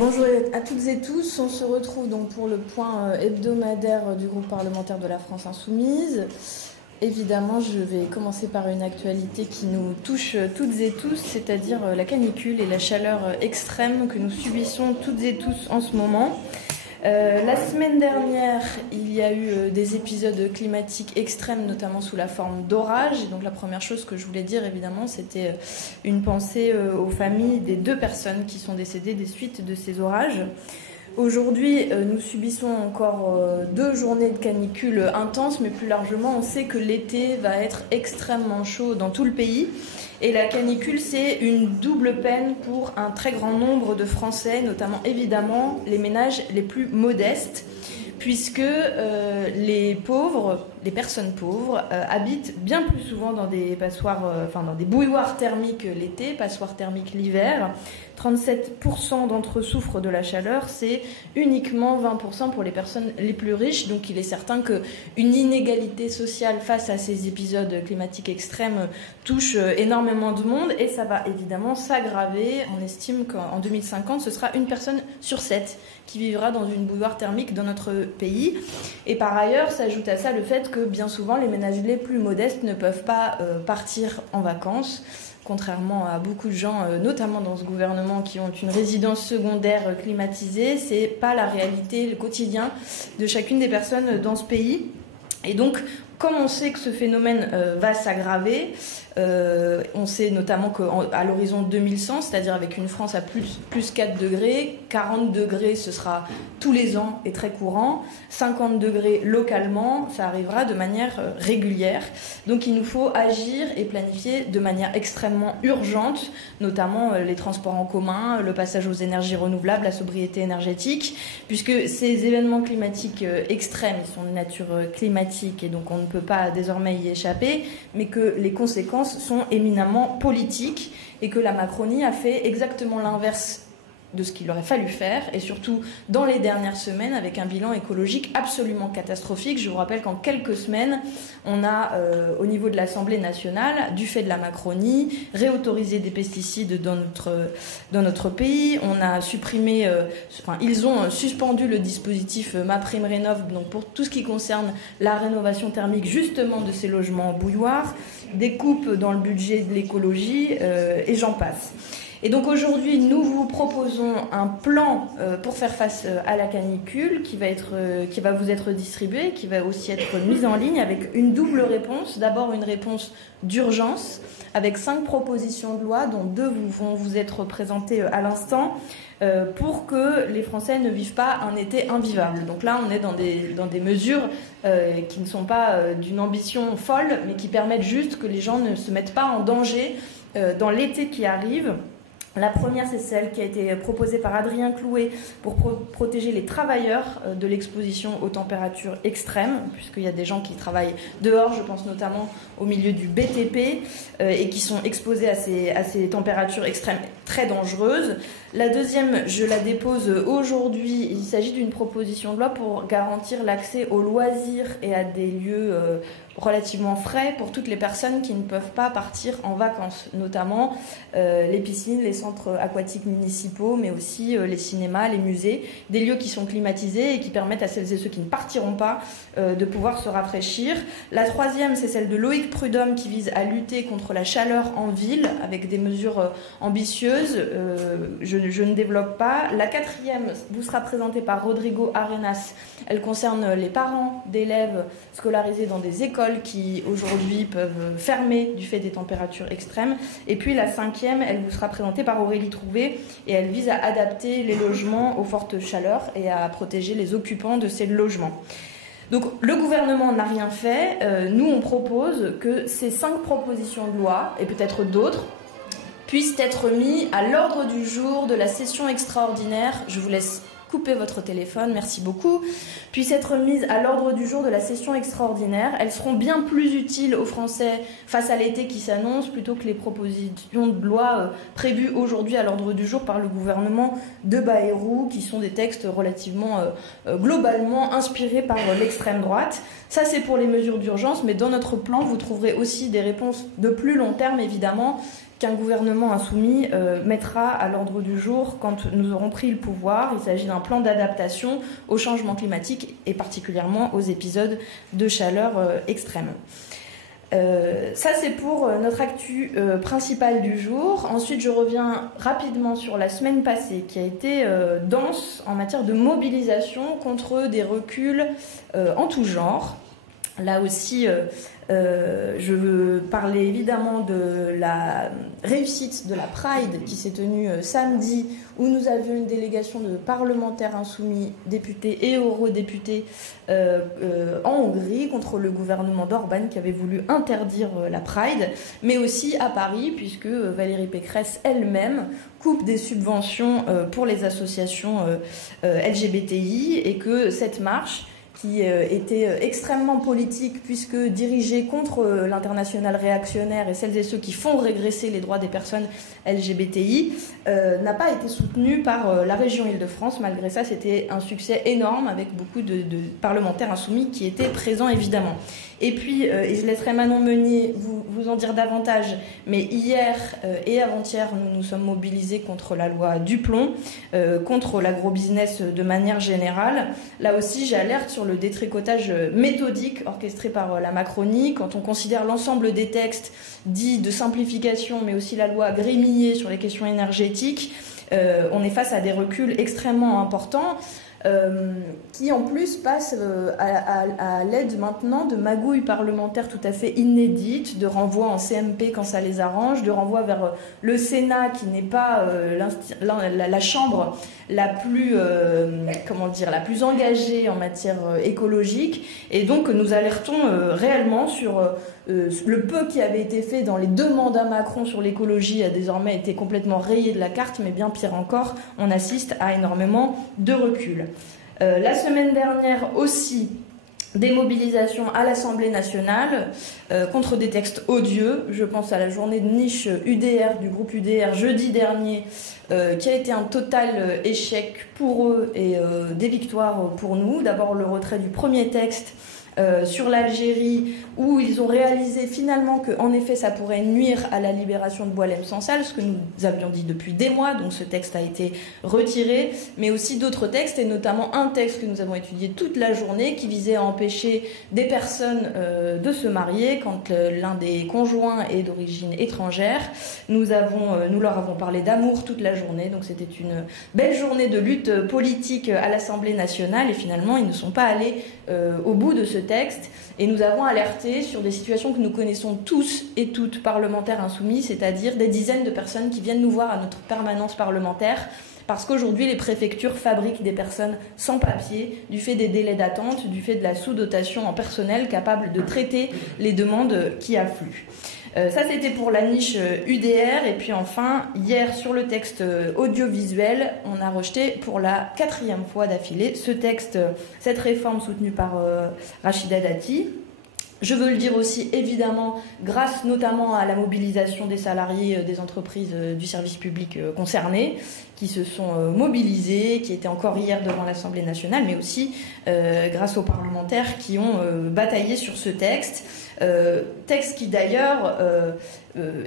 Bonjour à toutes et tous, on se retrouve donc pour le point hebdomadaire du groupe parlementaire de la France Insoumise. Évidemment, je vais commencer par une actualité qui nous touche toutes et tous, c'est-à-dire la canicule et la chaleur extrême que nous subissons toutes et tous en ce moment. La semaine dernière, il y a eu des épisodes climatiques extrêmes, notamment sous la forme d'orages. Et donc la première chose que je voulais dire, évidemment, c'était une pensée aux familles des 2 personnes qui sont décédées des suites de ces orages. Aujourd'hui, nous subissons encore 2 journées de canicule intenses, mais plus largement, on sait que l'été va être extrêmement chaud dans tout le pays. Et la canicule, c'est une double peine pour un très grand nombre de Français, notamment évidemment les ménages les plus modestes, puisque les personnes pauvres, habitent bien plus souvent dans des passoires, dans des bouilloires thermiques l'été, passoires thermiques l'hiver. 37% d'entre eux souffrent de la chaleur, c'est uniquement 20% pour les personnes les plus riches. Donc il est certain qu'une inégalité sociale face à ces épisodes climatiques extrêmes touche énormément de monde et ça va évidemment s'aggraver. On estime qu'en 2050, ce sera 1 personne sur 7 qui vivra dans une bouilloire thermique dans notre pays. Et par ailleurs, s'ajoute à ça le fait que bien souvent, les ménages les plus modestes ne peuvent pas partir en vacances. Contrairement à beaucoup de gens, notamment dans ce gouvernement, qui ont une résidence secondaire climatisée, c'est pas la réalité, le quotidien de chacune des personnes dans ce pays. Et donc, comme on sait que ce phénomène va s'aggraver, on sait notamment qu'à l'horizon 2100, c'est-à-dire avec une France à plus 4 degrés, 40 degrés ce sera tous les ans et très courant, 50 degrés localement, ça arrivera de manière régulière. Donc il nous faut agir et planifier de manière extrêmement urgente, notamment les transports en commun, le passage aux énergies renouvelables, la sobriété énergétique, puisque ces événements climatiques extrêmes, ils sont de nature climatique et donc on ne peut pas désormais y échapper, mais que les conséquences sont éminemment politiques et que la Macronie a fait exactement l'inverse de ce qu'il aurait fallu faire et surtout dans les dernières semaines avec un bilan écologique absolument catastrophique. Je vous rappelle qu'en quelques semaines, on a au niveau de l'Assemblée nationale, du fait de la Macronie, réautorisé des pesticides dans notre pays. On a supprimé, ils ont suspendu le dispositif MaPrimeRénov', donc pour tout ce qui concerne la rénovation thermique justement de ces logements bouilloires, des coupes dans le budget de l'écologie et j'en passe. Et donc aujourd'hui, nous vous proposons un plan pour faire face à la canicule qui va vous être distribué, qui va aussi être mis en ligne avec une double réponse. D'abord une réponse d'urgence avec 5 propositions de loi dont 2 vont vous être présentées à l'instant pour que les Français ne vivent pas un été invivable. Donc là, on est dans des mesures qui ne sont pas d'une ambition folle, mais qui permettent juste que les gens ne se mettent pas en danger dans l'été qui arrive. La première, c'est celle qui a été proposée par Adrien Clouet pour protéger les travailleurs de l'exposition aux températures extrêmes, puisqu'il y a des gens qui travaillent dehors, je pense notamment au milieu du BTP, et qui sont exposés à ces températures extrêmes très dangereuses. La deuxième, je la dépose aujourd'hui. Il s'agit d'une proposition de loi pour garantir l'accès aux loisirs et à des lieux relativement frais pour toutes les personnes qui ne peuvent pas partir en vacances, notamment les piscines, les centres aquatiques municipaux, mais aussi les cinémas, les musées, des lieux qui sont climatisés et qui permettent à celles et ceux qui ne partiront pas de pouvoir se rafraîchir. La troisième, c'est celle de Loïc Prud'homme qui vise à lutter contre la chaleur en ville avec des mesures ambitieuses. Je ne développe pas. La quatrième vous sera présentée par Rodrigo Arenas. Elle concerne les parents d'élèves scolarisés dans des écoles qui aujourd'hui peuvent fermer du fait des températures extrêmes. Et puis la cinquième, elle vous sera présentée par Aurélie Trouvé et elle vise à adapter les logements aux fortes chaleurs et à protéger les occupants de ces logements. Donc le gouvernement n'a rien fait. Nous, on propose que ces 5 propositions de loi, et peut-être d'autres, puissent être mis à l'ordre du jour de la session extraordinaire. Je vous laisse couper votre téléphone, merci beaucoup, puissent être mises à l'ordre du jour de la session extraordinaire. Elles seront bien plus utiles aux Français face à l'été qui s'annonce plutôt que les propositions de loi prévues aujourd'hui à l'ordre du jour par le gouvernement de Bayrou, qui sont des textes relativement globalement inspirés par l'extrême droite. Ça, c'est pour les mesures d'urgence, mais dans notre plan, vous trouverez aussi des réponses de plus long terme, évidemment, qu'un gouvernement insoumis mettra à l'ordre du jour quand nous aurons pris le pouvoir. Il s'agit d'un plan d'adaptation au changement climatique et particulièrement aux épisodes de chaleur extrême. Ça c'est pour notre actu principale du jour. Ensuite je reviens rapidement sur la semaine passée qui a été dense en matière de mobilisation contre des reculs en tout genre. Là aussi je veux parler évidemment de la réussite de la Pride qui s'est tenue samedi, où nous avions une délégation de parlementaires insoumis, députés et eurodéputés en Hongrie contre le gouvernement d'Orban qui avait voulu interdire la Pride, mais aussi à Paris puisque Valérie Pécresse elle-même coupe des subventions pour les associations LGBTI et que cette marche qui était extrêmement politique puisque dirigée contre l'international réactionnaire et celles et ceux qui font régresser les droits des personnes LGBTI, n'a pas été soutenue par la région Île-de-France. Malgré ça, c'était un succès énorme avec beaucoup de parlementaires insoumis qui étaient présents évidemment. Et puis, et je laisserai Manon Meunier vous en dire davantage, mais hier et avant-hier, nous nous sommes mobilisés contre la loi Duplon, contre l'agrobusiness de manière générale. Là aussi, j'alerte sur le détricotage méthodique orchestré par la Macronie. Quand on considère l'ensemble des textes dits de simplification, mais aussi la loi Grémillet sur les questions énergétiques, on est face à des reculs extrêmement importants. Qui en plus passe à l'aide maintenant de magouilles parlementaires tout à fait inédites, de renvois en CMP quand ça les arrange, de renvois vers le Sénat qui n'est pas la chambre la plus la plus engagée en matière écologique, et donc nous alertons réellement sur le peu qui avait été fait dans les 2 mandats Macron sur l'écologie a désormais été complètement rayé de la carte, mais bien pire encore, on assiste à énormément de recul. La semaine dernière aussi, des mobilisations à l'Assemblée nationale contre des textes odieux. Je pense à la journée de niche UDR du groupe UDR jeudi dernier, qui a été un total échec pour eux et des victoires pour nous. D'abord le retrait du premier texte sur l'Algérie, où ils ont réalisé finalement que, en effet, ça pourrait nuire à la libération de Boualem Sansal, ce que nous avions dit depuis des mois, donc ce texte a été retiré, mais aussi d'autres textes, et notamment un texte que nous avons étudié toute la journée, qui visait à empêcher des personnes de se marier quand l'un des conjoints est d'origine étrangère. Nous leur avons parlé d'amour toute la journée, donc c'était une belle journée de lutte politique à l'Assemblée nationale, et finalement ils ne sont pas allés au bout de ce texte, et nous avons alerté sur des situations que nous connaissons tous et toutes, parlementaires insoumis, c'est-à-dire des dizaines de personnes qui viennent nous voir à notre permanence parlementaire parce qu'aujourd'hui les préfectures fabriquent des personnes sans papier du fait des délais d'attente, du fait de la sous-dotation en personnel capable de traiter les demandes qui affluent. Ça c'était pour la niche UDR, et puis enfin hier sur le texte audiovisuel on a rejeté pour la 4e fois d'affilée ce texte, cette réforme soutenue par Rachida Dati. Je veux le dire aussi évidemment grâce notamment à la mobilisation des salariés des entreprises du service public concernées qui se sont mobilisés, qui étaient encore hier devant l'Assemblée nationale, mais aussi grâce aux parlementaires qui ont bataillé sur ce texte. Texte qui d'ailleurs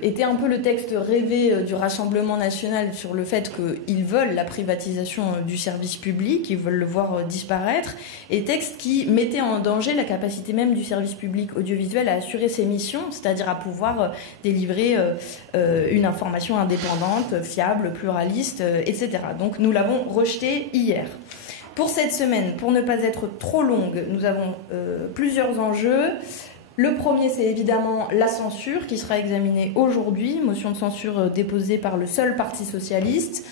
était un peu le texte rêvé du Rassemblement national sur le fait qu'ils veulent la privatisation du service public, ils veulent le voir disparaître, et texte qui mettait en danger la capacité même du service public audiovisuel à assurer ses missions, c'est-à-dire à pouvoir délivrer une information indépendante, fiable, pluraliste, etc. Donc nous l'avons rejeté hier. Pour cette semaine, pour ne pas être trop longue, nous avons plusieurs enjeux. Le premier, c'est évidemment la censure qui sera examinée aujourd'hui, motion de censure déposée par le seul Parti socialiste,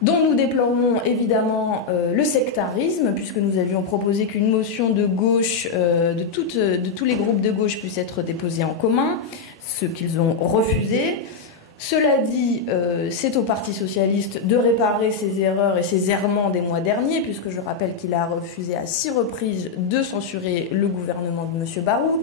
dont nous déplorons évidemment le sectarisme, puisque nous avions proposé qu'une motion de gauche, de tous les groupes de gauche puisse être déposée en commun, ce qu'ils ont refusé. Cela dit, c'est au Parti socialiste de réparer ses erreurs et ses errements des mois derniers, puisque je rappelle qu'il a refusé à 6 reprises de censurer le gouvernement de M.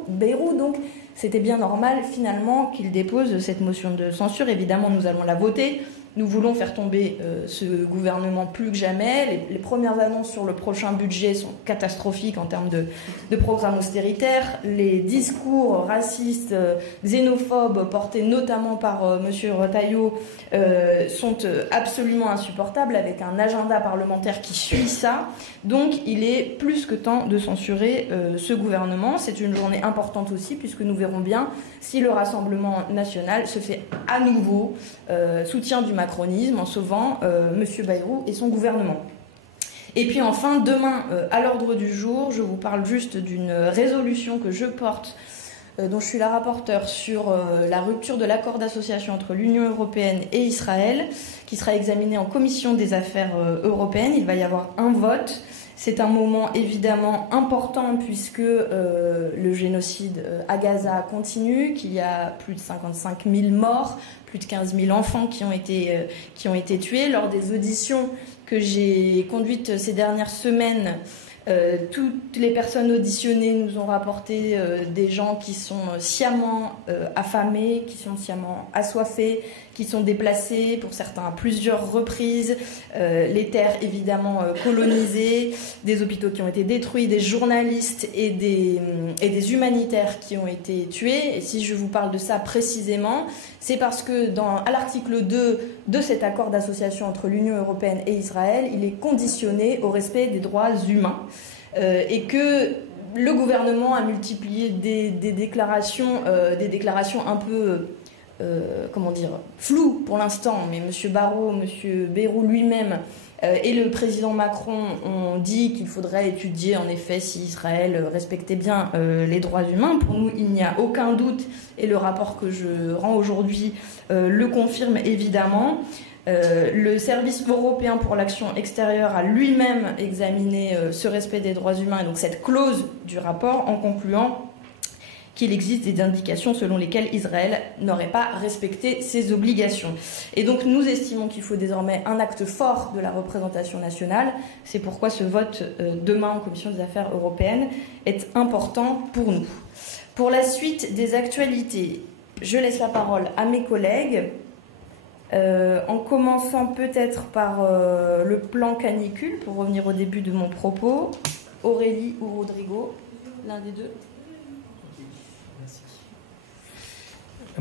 Bayrou. Donc c'était bien normal finalement qu'il dépose cette motion de censure. Évidemment, nous allons la voter. Nous voulons faire tomber ce gouvernement plus que jamais. Les premières annonces sur le prochain budget sont catastrophiques en termes de programmes austéritaires. Les discours racistes, xénophobes, portés notamment par M. Retailleau, sont absolument insupportables, avec un agenda parlementaire qui suit ça. Donc il est plus que temps de censurer ce gouvernement. C'est une journée importante aussi, puisque nous verrons bien si le Rassemblement national se fait à nouveau soutien du macronisme en sauvant M. Bayrou et son gouvernement. Et puis enfin, demain, à l'ordre du jour, je vous parle juste d'une résolution que je porte, dont je suis la rapporteure, sur la rupture de l'accord d'association entre l'Union européenne et Israël, qui sera examinée en commission des affaires européennes. Il va y avoir un vote. C'est un moment évidemment important puisque le génocide à Gaza continue, qu'il y a plus de 55 000 morts, plus de 15 000 enfants qui ont été tués. Lors des auditions que j'ai conduites ces dernières semaines, toutes les personnes auditionnées nous ont rapporté des gens qui sont sciemment affamés, qui sont sciemment assoiffés, qui sont déplacés, pour certains à plusieurs reprises, les terres évidemment colonisées, des hôpitaux qui ont été détruits, des journalistes et des humanitaires qui ont été tués. Et si je vous parle de ça précisément, c'est parce que à l'article 2 de cet accord d'association entre l'Union européenne et Israël, il est conditionné au respect des droits humains et que le gouvernement a multiplié des déclarations un peu floues pour l'instant, mais M. Barrot, M. Bayrou lui-même et le président Macron ont dit qu'il faudrait étudier en effet si Israël respectait bien les droits humains. Pour nous, il n'y a aucun doute, et le rapport que je rends aujourd'hui le confirme évidemment. Le service européen pour l'action extérieure a lui-même examiné ce respect des droits humains, et donc cette clause du rapport, en concluant qu'il existe des indications selon lesquelles Israël n'aurait pas respecté ses obligations. Et donc nous estimons qu'il faut désormais un acte fort de la représentation nationale. C'est pourquoi ce vote demain en commission des affaires européennes est important pour nous. Pour la suite des actualités, je laisse la parole à mes collègues, en commençant peut-être par le plan canicule, pour revenir au début de mon propos. Aurélie ou Rodrigo, l'un des deux.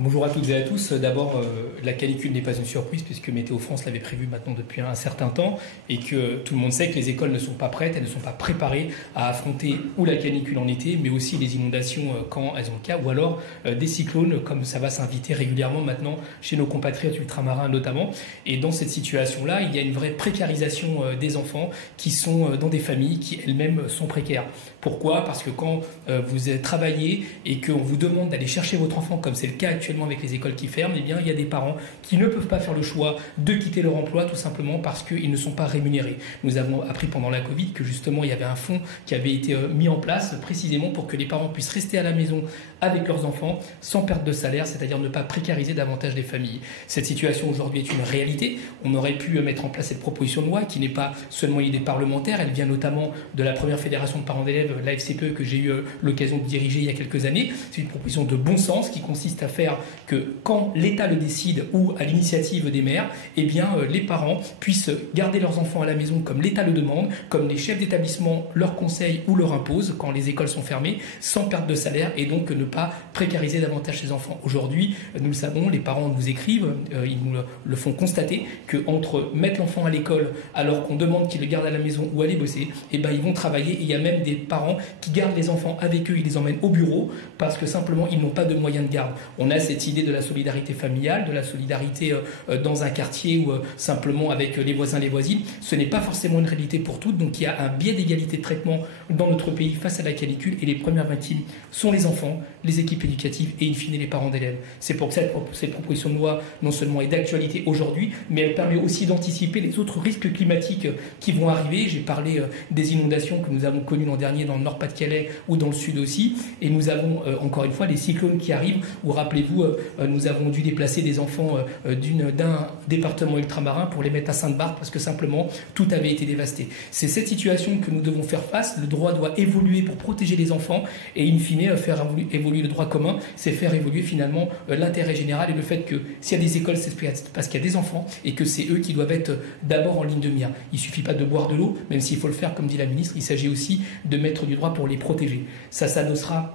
Bonjour à toutes et à tous. D'abord, la canicule n'est pas une surprise puisque Météo France l'avait prévu maintenant depuis un certain temps et que tout le monde sait que les écoles ne sont pas prêtes, elles ne sont pas préparées à affronter ou la canicule en été, mais aussi les inondations quand elles ont le cas, ou alors des cyclones comme ça va s'inviter régulièrement maintenant chez nos compatriotes ultramarins notamment. Et dans cette situation-là, il y a une vraie précarisation des enfants qui sont dans des familles qui elles-mêmes sont précaires. Pourquoi ? Parce que quand vous travaillez et qu'on vous demande d'aller chercher votre enfant, comme c'est le cas actuellement avec les écoles qui ferment, eh bien, il y a des parents qui ne peuvent pas faire le choix de quitter leur emploi tout simplement parce qu'ils ne sont pas rémunérés. Nous avons appris pendant la Covid que justement il y avait un fonds qui avait été mis en place précisément pour que les parents puissent rester à la maison avec leurs enfants sans perte de salaire, c'est-à-dire ne pas précariser davantage les familles. Cette situation aujourd'hui est une réalité. On aurait pu mettre en place cette proposition de loi qui n'est pas seulement une idée parlementaire, elle vient notamment de la première fédération de parents d'élèves, la FCPE, que j'ai eu l'occasion de diriger il y a quelques années. C'est une proposition de bon sens qui consiste à faire que quand l'État le décide ou à l'initiative des maires, eh bien les parents puissent garder leurs enfants à la maison comme l'État le demande, comme les chefs d'établissement leur conseillent ou leur imposent quand les écoles sont fermées, sans perte de salaire, et donc ne pas précariser davantage ces enfants. Aujourd'hui, nous le savons, les parents nous écrivent, ils nous le font constater, qu'entre mettre l'enfant à l'école alors qu'on demande qu'il le garde à la maison ou aller bosser, eh ben, ils vont travailler, et il y a même des parents qui gardent les enfants avec eux, ils les emmènent au bureau parce que simplement ils n'ont pas de moyens de garde. On a cette idée de la solidarité familiale, de la solidarité dans un quartier ou simplement avec les voisins, les voisines. Ce n'est pas forcément une réalité pour toutes, donc il y a un biais d'égalité de traitement dans notre pays face à la canicule, et les premières victimes sont les enfants, les équipes éducatives et in fine les parents d'élèves. C'est pour ça que cette proposition de loi non seulement est d'actualité aujourd'hui, mais elle permet aussi d'anticiper les autres risques climatiques qui vont arriver. J'ai parlé des inondations que nous avons connues l'an dernier dans le Nord-Pas-de-Calais ou dans le Sud aussi, et nous avons encore une fois les cyclones qui arrivent, où rappelez-vous Rappelez-vous, nous avons dû déplacer des enfants d'un département ultramarin pour les mettre à Sainte-Barbe parce que simplement tout avait été dévasté. C'est cette situation que nous devons faire face. Le droit doit évoluer pour protéger les enfants et in fine faire évoluer le droit commun, c'est faire évoluer finalement l'intérêt général et le fait que s'il y a des écoles, c'est parce qu'il y a des enfants et que c'est eux qui doivent être d'abord en ligne de mire. Il ne suffit pas de boire de l'eau, même s'il faut le faire comme dit la ministre, il s'agit aussi de mettre du droit pour les protéger. Ça s'annoncera.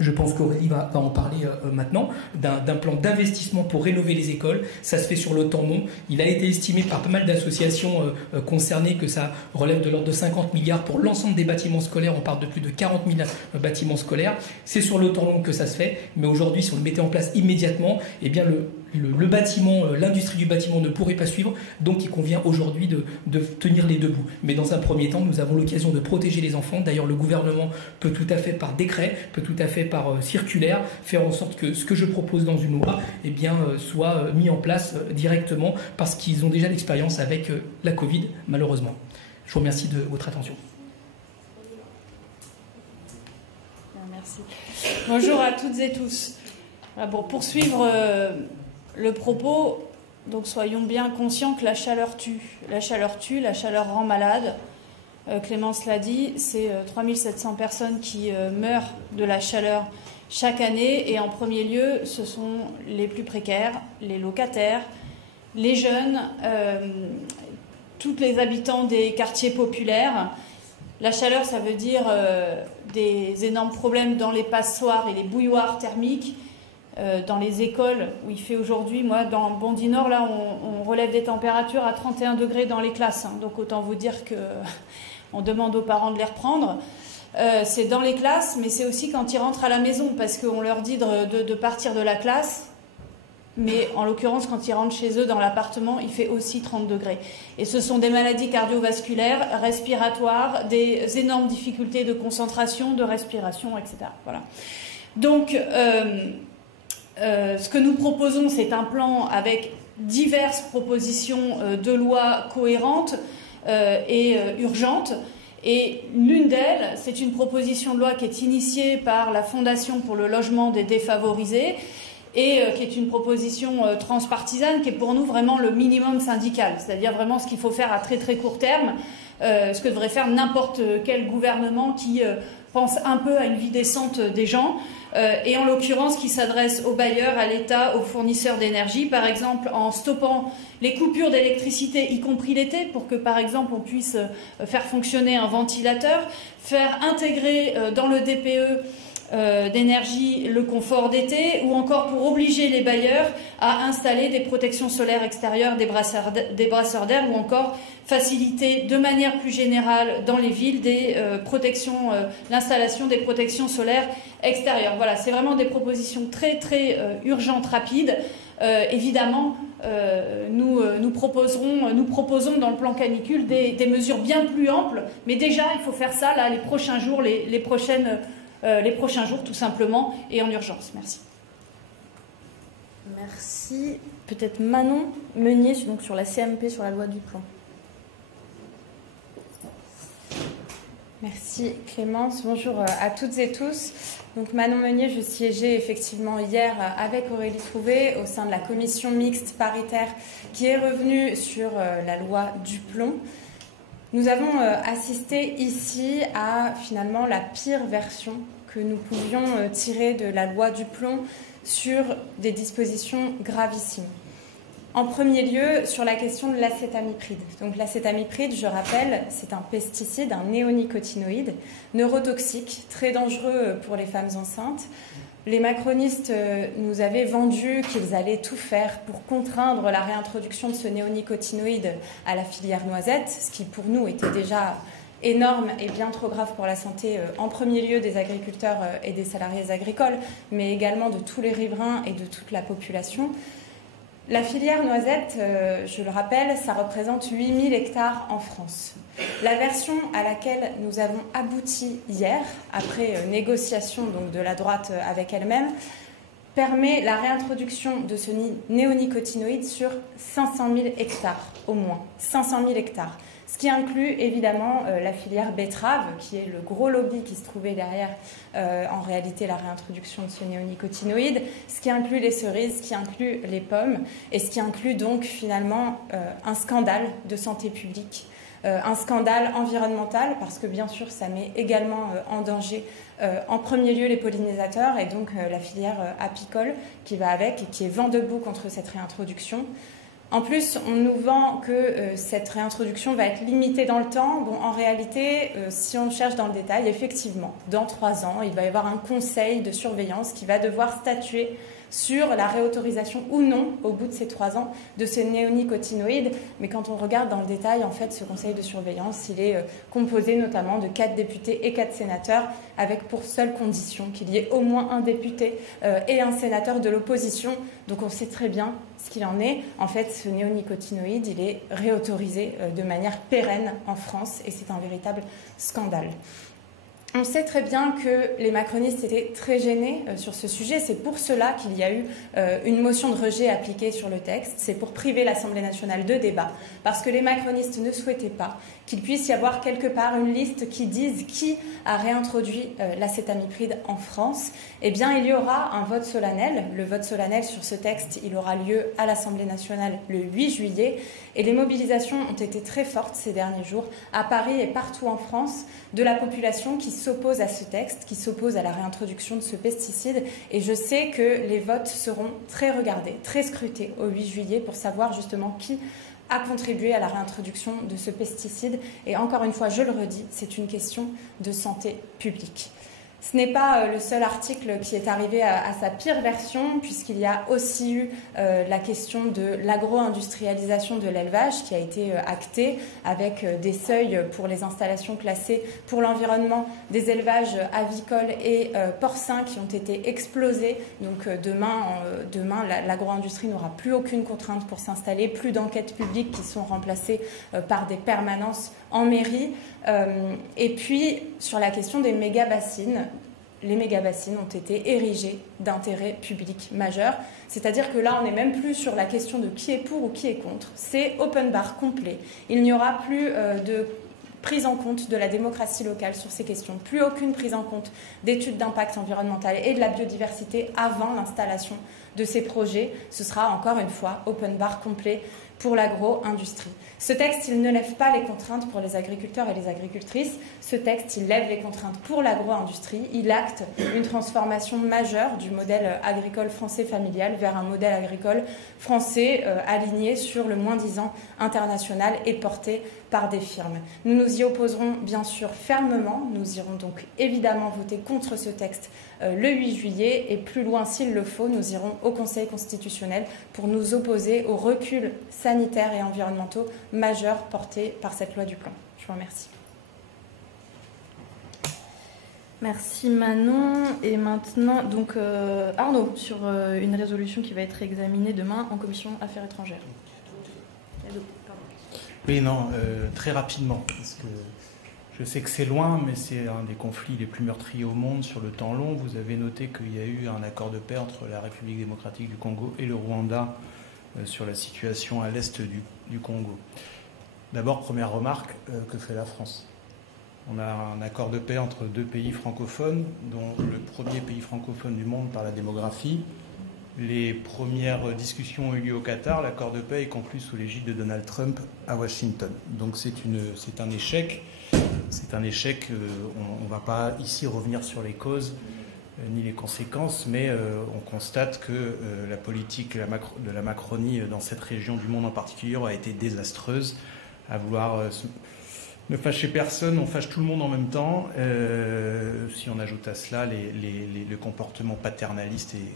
Je pense qu'Aurélie va en parler maintenant, d'un plan d'investissement pour rénover les écoles. Ça se fait sur le temps long. Il a été estimé par pas mal d'associations concernées que ça relève de l'ordre de 50 milliards pour l'ensemble des bâtiments scolaires. On parle de plus de 40 000 bâtiments scolaires. C'est sur le temps long que ça se fait. Mais aujourd'hui, si on le mettait en place immédiatement, eh bien le bâtiment, l'industrie du bâtiment ne pourrait pas suivre, donc il convient aujourd'hui de tenir les deux bouts. Mais dans un premier temps, nous avons l'occasion de protéger les enfants. D'ailleurs, le gouvernement peut tout à fait par décret, peut tout à fait par circulaire, faire en sorte que ce que je propose dans une loi eh bien, soit mis en place directement parce qu'ils ont déjà l'expérience avec la Covid, malheureusement. Je vous remercie de votre attention. Merci. Bonjour à toutes et tous. Pour poursuivre le propos, donc soyons bien conscients que la chaleur tue. La chaleur tue, la chaleur rend malade. Clémence l'a dit, c'est 3700 personnes qui meurent de la chaleur chaque année. Et en premier lieu, ce sont les plus précaires, les locataires, les jeunes, tous les habitants des quartiers populaires. La chaleur, ça veut dire des énormes problèmes dans les passoires et les bouilloires thermiques. Dans les écoles où il fait aujourd'hui, moi dans Bondy Nord, là on relève des températures à 31 degrés dans les classes, donc autant vous dire que on demande aux parents de les reprendre. C'est dans les classes, mais c'est aussi quand ils rentrent à la maison, parce qu'on leur dit de partir de la classe, mais en l'occurrence quand ils rentrent chez eux dans l'appartement, il fait aussi 30 degrés. Et ce sont des maladies cardiovasculaires, respiratoires, des énormes difficultés de concentration, de respiration, etc. Voilà. Donc ce que nous proposons, c'est un plan avec diverses propositions de loi cohérentes et urgentes. Et l'une d'elles, c'est une proposition de loi qui est initiée par la Fondation pour le logement des défavorisés et qui est une proposition transpartisane qui est pour nous vraiment le minimum syndical, c'est-à-dire vraiment ce qu'il faut faire à très très court terme, ce que devrait faire n'importe quel gouvernement qui pense un peu à une vie décente des gens. Et en l'occurrence qui s'adresse aux bailleurs, à l'État, aux fournisseurs d'énergie, par exemple en stoppant les coupures d'électricité, y compris l'été, pour que par exemple on puisse faire fonctionner un ventilateur, faire intégrer dans le DPE d'énergie le confort d'été, ou encore pour obliger les bailleurs à installer des protections solaires extérieures, des brasseurs d'air, ou encore faciliter de manière plus générale dans les villes l'installation des protections solaires extérieures. Voilà, c'est vraiment des propositions très très urgentes, rapides. Évidemment, nous proposons dans le plan canicule des mesures bien plus amples, mais déjà il faut faire ça là les prochains jours, les prochains jours tout simplement, et en urgence. Merci. Merci. Peut-être Manon Meunier, donc sur la CMP, sur la loi du plan. Merci Clémence, bonjour à toutes et tous. Donc Manon Meunier, je siégeais effectivement hier avec Aurélie Trouvé au sein de la commission mixte paritaire qui est revenue sur la loi du plomb. Nous avons assisté ici à finalement la pire version que nous pouvions tirer de la loi du plomb sur des dispositions gravissimes. En premier lieu, sur la question de l'acétamipride. Donc l'acétamipride, je rappelle, c'est un pesticide, un néonicotinoïde, neurotoxique, très dangereux pour les femmes enceintes. Les macronistes nous avaient vendu qu'ils allaient tout faire pour contraindre la réintroduction de ce néonicotinoïde à la filière noisette, ce qui pour nous était déjà énorme et bien trop grave pour la santé, en premier lieu des agriculteurs et des salariés agricoles, mais également de tous les riverains et de toute la population. La filière noisette, je le rappelle, ça représente 8000 hectares en France. La version à laquelle nous avons abouti hier, après négociation donc, de la droite avec elle-même, permet la réintroduction de ce néonicotinoïde sur 500 000 hectares au moins. 500 000 hectares. ce qui inclut évidemment la filière betterave, qui est le gros lobby qui se trouvait derrière en réalité la réintroduction de ce néonicotinoïde, ce qui inclut les cerises, ce qui inclut les pommes, et ce qui inclut donc finalement un scandale de santé publique. Un scandale environnemental, parce que bien sûr ça met également en danger en premier lieu les pollinisateurs et donc la filière apicole qui va avec et qui est vent debout contre cette réintroduction. En plus, on nous vend que cette réintroduction va être limitée dans le temps. Bon, en réalité, si on cherche dans le détail, effectivement, dans 3 ans, il va y avoir un conseil de surveillance qui va devoir statuer sur la réautorisation ou non, au bout de ces 3 ans, de ces néonicotinoïdes. Mais quand on regarde dans le détail, en fait, ce conseil de surveillance, il est composé notamment de 4 députés et 4 sénateurs, avec pour seule condition qu'il y ait au moins un député et un sénateur de l'opposition. Donc on sait très bien ce qu'il en est. En fait, ce néonicotinoïde, il est réautorisé de manière pérenne en France et c'est un véritable scandale. On sait très bien que les macronistes étaient très gênés sur ce sujet. C'est pour cela qu'il y a eu une motion de rejet appliquée sur le texte. C'est pour priver l'Assemblée nationale de débat. Parce que les macronistes ne souhaitaient pas qu'il puisse y avoir quelque part une liste qui dise qui a réintroduit l'acétamipride en France. Eh bien, il y aura un vote solennel. Le vote solennel sur ce texte, il aura lieu à l'Assemblée nationale le 8 juillet. Et les mobilisations ont été très fortes ces derniers jours, à Paris et partout en France, de la population qui s'oppose à ce texte, qui s'oppose à la réintroduction de ce pesticide. Et je sais que les votes seront très regardés, très scrutés au 8 juillet pour savoir justement qui a contribué à la réintroduction de ce pesticide. Et encore une fois, je le redis, c'est une question de santé publique. Ce n'est pas le seul article qui est arrivé à sa pire version, puisqu'il y a aussi eu la question de l'agro-industrialisation de l'élevage qui a été actée avec des seuils pour les installations classées pour l'environnement des élevages avicoles et porcins qui ont été explosés. Donc demain l'agro-industrie n'aura plus aucune contrainte pour s'installer, plus d'enquêtes publiques qui sont remplacées par des permanences en mairie. Et puis, sur la question des méga-bassines, les méga-bassines ont été érigées d'intérêt public majeur. C'est-à-dire que là, on n'est même plus sur la question de qui est pour ou qui est contre. C'est open bar complet. Il n'y aura plus de prise en compte de la démocratie locale sur ces questions. Plus aucune prise en compte d'études d'impact environnemental et de la biodiversité avant l'installation de ces projets. Ce sera encore une fois open bar complet pour l'agro-industrie. Ce texte, il ne lève pas les contraintes pour les agriculteurs et les agricultrices. Ce texte, il lève les contraintes pour l'agro-industrie. Il acte une transformation majeure du modèle agricole français familial vers un modèle agricole français aligné sur le moins-disant international et porté par des firmes. Nous nous y opposerons bien sûr fermement. Nous irons donc évidemment voter contre ce texte le 8 juillet et plus loin s'il le faut, nous irons au Conseil constitutionnel pour nous opposer aux reculs sanitaires et environnementaux majeurs portés par cette loi du plan. Je vous remercie. Merci Manon. Et maintenant, donc Arnaud, sur une résolution qui va être examinée demain en commission Affaires étrangères. Oui, non, très rapidement, parce que je sais que c'est loin, mais c'est un des conflits les plus meurtriers au monde sur le temps long. Vous avez noté qu'il y a eu un accord de paix entre la République démocratique du Congo et le Rwanda sur la situation à l'est du Congo. D'abord, première remarque, que fait la France ? On a un accord de paix entre 2 pays francophones, dont le premier pays francophone du monde par la démographie. Les premières discussions ont eu lieu au Qatar. L'accord de paix est conclu sous l'égide de Donald Trump à Washington. Donc c'est un échec. C'est un échec. On ne va pas ici revenir sur les causes ni les conséquences, mais on constate que la politique de la Macronie dans cette région du monde en particulier a été désastreuse. À vouloir ne fâcher personne, on fâche tout le monde en même temps. Si on ajoute à cela le comportement paternaliste et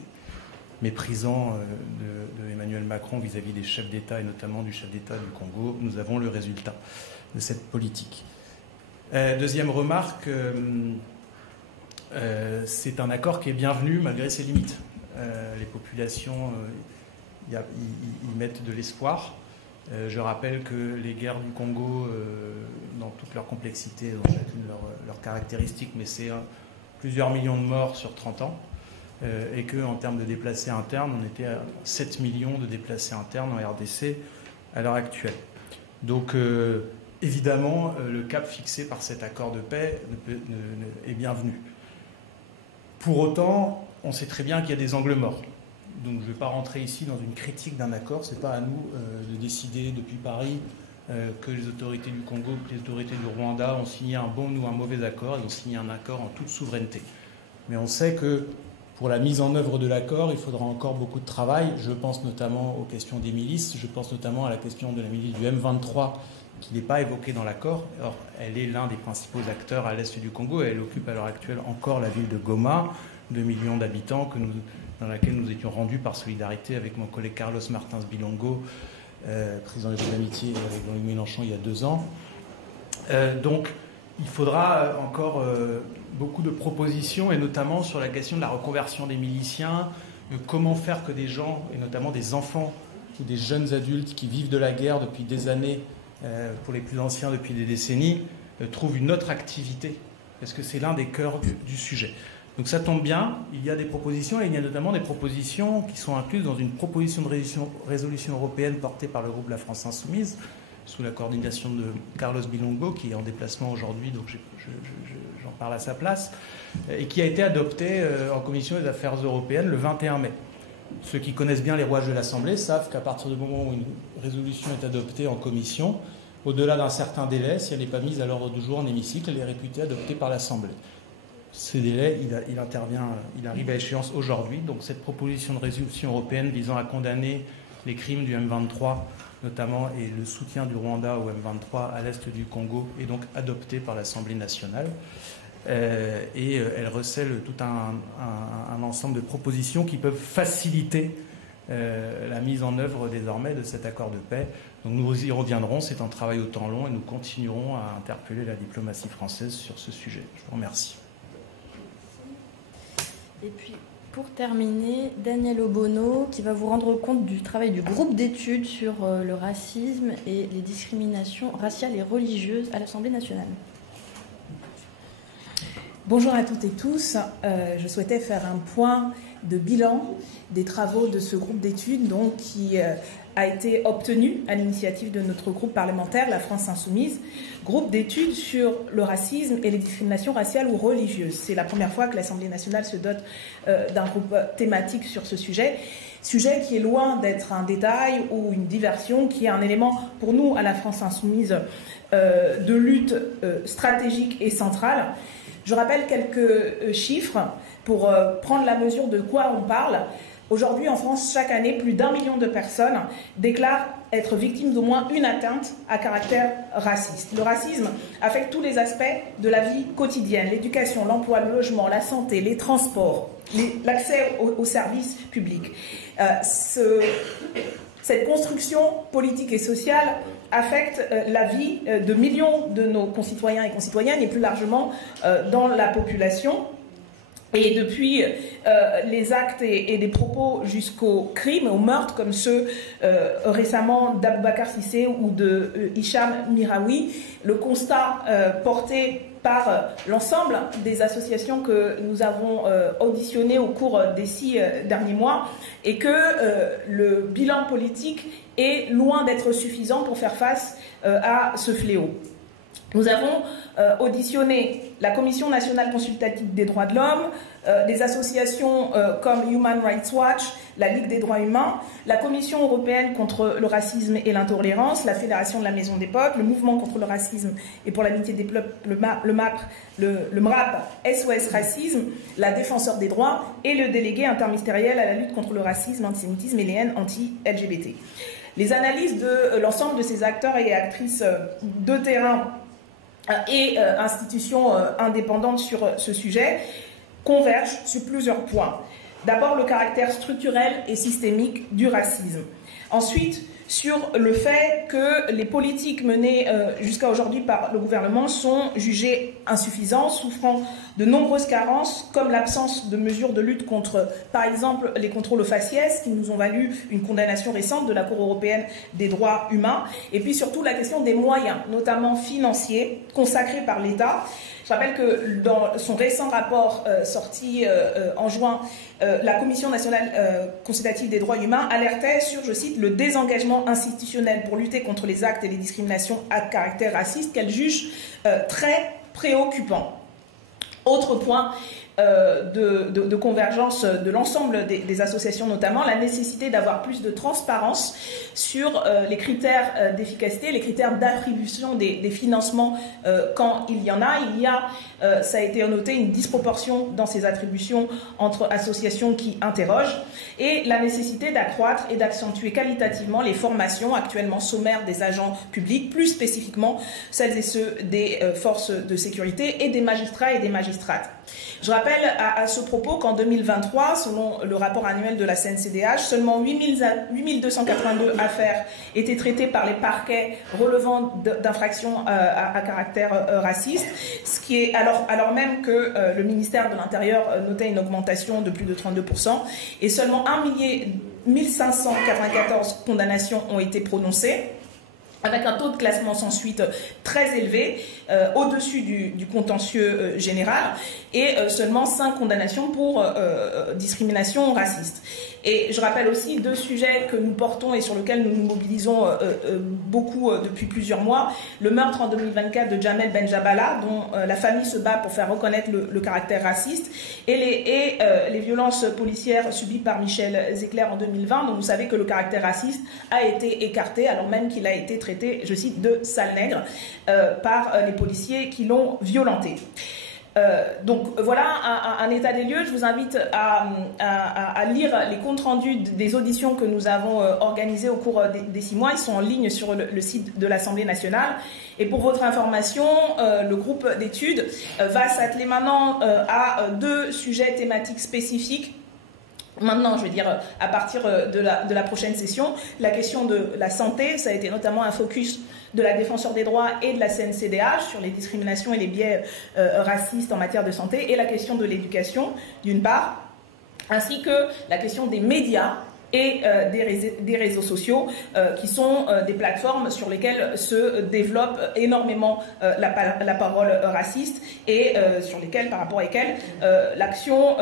méprisant de Emmanuel Macron vis-à-vis des chefs d'État et notamment du chef d'État du Congo, nous avons le résultat de cette politique. Deuxième remarque, c'est un accord qui est bienvenu malgré ses limites. Les populations y mettent de l'espoir. Je rappelle que les guerres du Congo, dans toute leur complexité, ont chacune leurs caractéristiques, mais c'est plusieurs millions de morts sur 30 ans. Et qu'en termes de déplacés internes, on était à 7 millions de déplacés internes en RDC à l'heure actuelle. Donc évidemment, le cap fixé par cet accord de paix est bienvenu. Pour autant, on sait très bien qu'il y a des angles morts. Donc je ne vais pas rentrer ici dans une critique d'un accord. Ce n'est pas à nous de décider depuis Paris que les autorités du Congo, que les autorités du Rwanda ont signé un bon ou un mauvais accord. Ils ont signé un accord en toute souveraineté. Mais on sait que pour la mise en œuvre de l'accord, il faudra encore beaucoup de travail. Je pense notamment aux questions des milices. Je pense notamment à la question de la milice du M23 qui n'est pas évoquée dans l'accord. Or, elle est l'un des principaux acteurs à l'est du Congo. Elle occupe à l'heure actuelle encore la ville de Goma, 2 millions d'habitants, dans laquelle nous étions rendus par solidarité avec mon collègue Carlos Martins Bilongo, président des Amitiés avec Jean-Luc Mélenchon il y a 2 ans. Donc, il faudra encore beaucoup de propositions, et notamment sur la question de la reconversion des miliciens, comment faire que des gens, et notamment des enfants ou des jeunes adultes qui vivent de la guerre depuis des années, pour les plus anciens depuis des décennies, trouvent une autre activité, parce que c'est l'un des cœurs du sujet. Donc ça tombe bien, il y a des propositions, et il y a notamment des propositions qui sont incluses dans une proposition de résolution européenne portée par le groupe La France Insoumise, sous la coordination de Carlos Bilongo, qui est en déplacement aujourd'hui, donc j'en parle à sa place, et qui a été adoptée en commission des affaires européennes le 21 mai. Ceux qui connaissent bien les rouages de l'Assemblée savent qu'à partir du moment où une résolution est adoptée en commission, au-delà d'un certain délai, si elle n'est pas mise à l'ordre du jour en hémicycle, elle est réputée adoptée par l'Assemblée. Ce délai, il arrive à échéance aujourd'hui. Donc cette proposition de résolution européenne visant à condamner les crimes du M23, notamment, et le soutien du Rwanda au M23 à l'est du Congo, est donc adoptée par l'Assemblée nationale. Et elle recèle tout un ensemble de propositions qui peuvent faciliter la mise en œuvre désormais de cet accord de paix. Donc nous y reviendrons, c'est un travail au temps long, et nous continuerons à interpeller la diplomatie française sur ce sujet. Je vous remercie. Et puis, pour terminer, Daniel Obono, qui va vous rendre compte du travail du groupe d'études sur le racisme et les discriminations raciales et religieuses à l'Assemblée nationale. Bonjour à toutes et tous. Je souhaitais faire un point de bilan des travaux de ce groupe d'études qui a été obtenu à l'initiative de notre groupe parlementaire, la France Insoumise, groupe d'études sur le racisme et les discriminations raciales ou religieuses. C'est la première fois que l'Assemblée nationale se dote d'un groupe thématique sur ce sujet qui est loin d'être un détail ou une diversion, qui est un élément pour nous, à la France Insoumise, de lutte stratégique et centrale. Je rappelle quelques chiffres pour prendre la mesure de quoi on parle. Aujourd'hui, en France, chaque année, plus d'1 million de personnes déclarent être victimes d'au moins une atteinte à caractère raciste. Le racisme affecte tous les aspects de la vie quotidienne, l'éducation, l'emploi, le logement, la santé, les transports, l'accès aux services publics. Cette construction politique et sociale affecte la vie de millions de nos concitoyens et concitoyennes, et plus largement dans la population. Et depuis les actes et des propos jusqu'aux crimes, aux meurtres comme ceux récemment d'Aboubacar Cissé ou de Hicham Miraoui, le constat porté par l'ensemble des associations que nous avons auditionnées au cours des 6 derniers mois est que le bilan politique est loin d'être suffisant pour faire face à ce fléau. Nous avons auditionné la Commission nationale consultative des droits de l'homme, des associations comme Human Rights Watch, la Ligue des droits humains, la Commission européenne contre le racisme et l'intolérance, la Fédération de la Maison des Peuples, le Mouvement contre le racisme et pour l'amitié des peuples, le MRAP, SOS Racisme, la Défenseur des droits et le délégué interministériel à la lutte contre le racisme, l'antisémitisme et les haines anti-LGBT. Les analyses de l'ensemble de ces acteurs et actrices de terrain et institutions indépendantes sur ce sujet convergent sur plusieurs points. D'abord, le caractère structurel et systémique du racisme. Ensuite, sur le fait que les politiques menées jusqu'à aujourd'hui par le gouvernement sont jugées insuffisantes, souffrant de nombreuses carences, comme l'absence de mesures de lutte contre, par exemple, les contrôles aux faciès, qui nous ont valu une condamnation récente de la Cour européenne des droits humains, et puis surtout la question des moyens, notamment financiers, consacrés par l'État. Je rappelle que dans son récent rapport sorti en juin, la Commission nationale consultative des droits humains alertait sur, je cite, le désengagement institutionnel pour lutter contre les actes et les discriminations à caractère raciste qu'elle juge très préoccupant. Autre point de convergence de l'ensemble des associations, notamment la nécessité d'avoir plus de transparence sur les critères d'efficacité, les critères d'attribution des financements quand il y en a. Il y a, ça a été noté, une disproportion dans ces attributions entre associations qui interrogent, et la nécessité d'accroître et d'accentuer qualitativement les formations actuellement sommaires des agents publics, plus spécifiquement celles et ceux des forces de sécurité et des magistrats et des magistrates. Je rappelle à ce propos qu'en 2023, selon le rapport annuel de la CNCDH, seulement 8282 affaires étaient traitées par les parquets relevant d'infractions à caractère raciste, ce qui est alors même que le ministère de l'Intérieur notait une augmentation de plus de 32%, et seulement 1594 condamnations ont été prononcées, avec un taux de classement sans suite très élevé, au-dessus du contentieux général, et seulement 5 condamnations pour discrimination raciste. Et je rappelle aussi 2 sujets que nous portons et sur lesquels nous nous mobilisons beaucoup depuis plusieurs mois. Le meurtre en 2024 de Jamel Benjabala, dont la famille se bat pour faire reconnaître le caractère raciste, et les violences policières subies par Michel Zecler en 2020, dont vous savez que le caractère raciste a été écarté, alors même qu'il a été traité, je cite, de sale nègre par les policiers qui l'ont violenté. Donc voilà un état des lieux. Je vous invite à lire les comptes rendus des auditions que nous avons organisées au cours des 6 mois. Ils sont en ligne sur le site de l'Assemblée nationale. Et pour votre information, le groupe d'études va s'atteler maintenant à 2 sujets thématiques spécifiques. Maintenant, je veux dire, à partir de la prochaine session, la question de la santé, ça a été notamment un focus de la Défenseure des droits et de la CNCDH sur les discriminations et les biais racistes en matière de santé, et la question de l'éducation, d'une part, ainsi que la question des médias et des réseaux sociaux qui sont des plateformes sur lesquelles se développe énormément la parole raciste, et sur lesquelles, par rapport à lesquelles l'action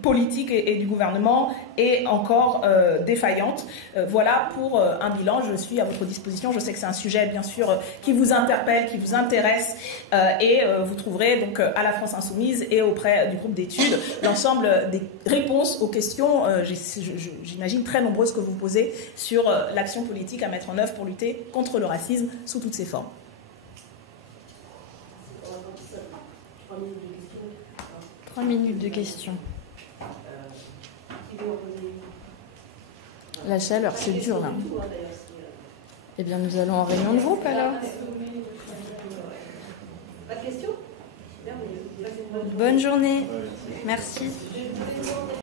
politique et du gouvernement est encore défaillante. Voilà pour un bilan. Je suis à votre disposition. Je sais que c'est un sujet, bien sûr, qui vous interpelle, qui vous intéresse, et vous trouverez donc à la France Insoumise et auprès du groupe d'études l'ensemble des réponses aux questions, j'imagine très nombreuses, que vous posez sur l'action politique à mettre en œuvre pour lutter contre le racisme sous toutes ses formes. 3 minutes de questions. La chaleur, c'est dur là. Eh bien, nous allons en réunion de groupe alors. Pas de questions ? Bonne journée. Merci.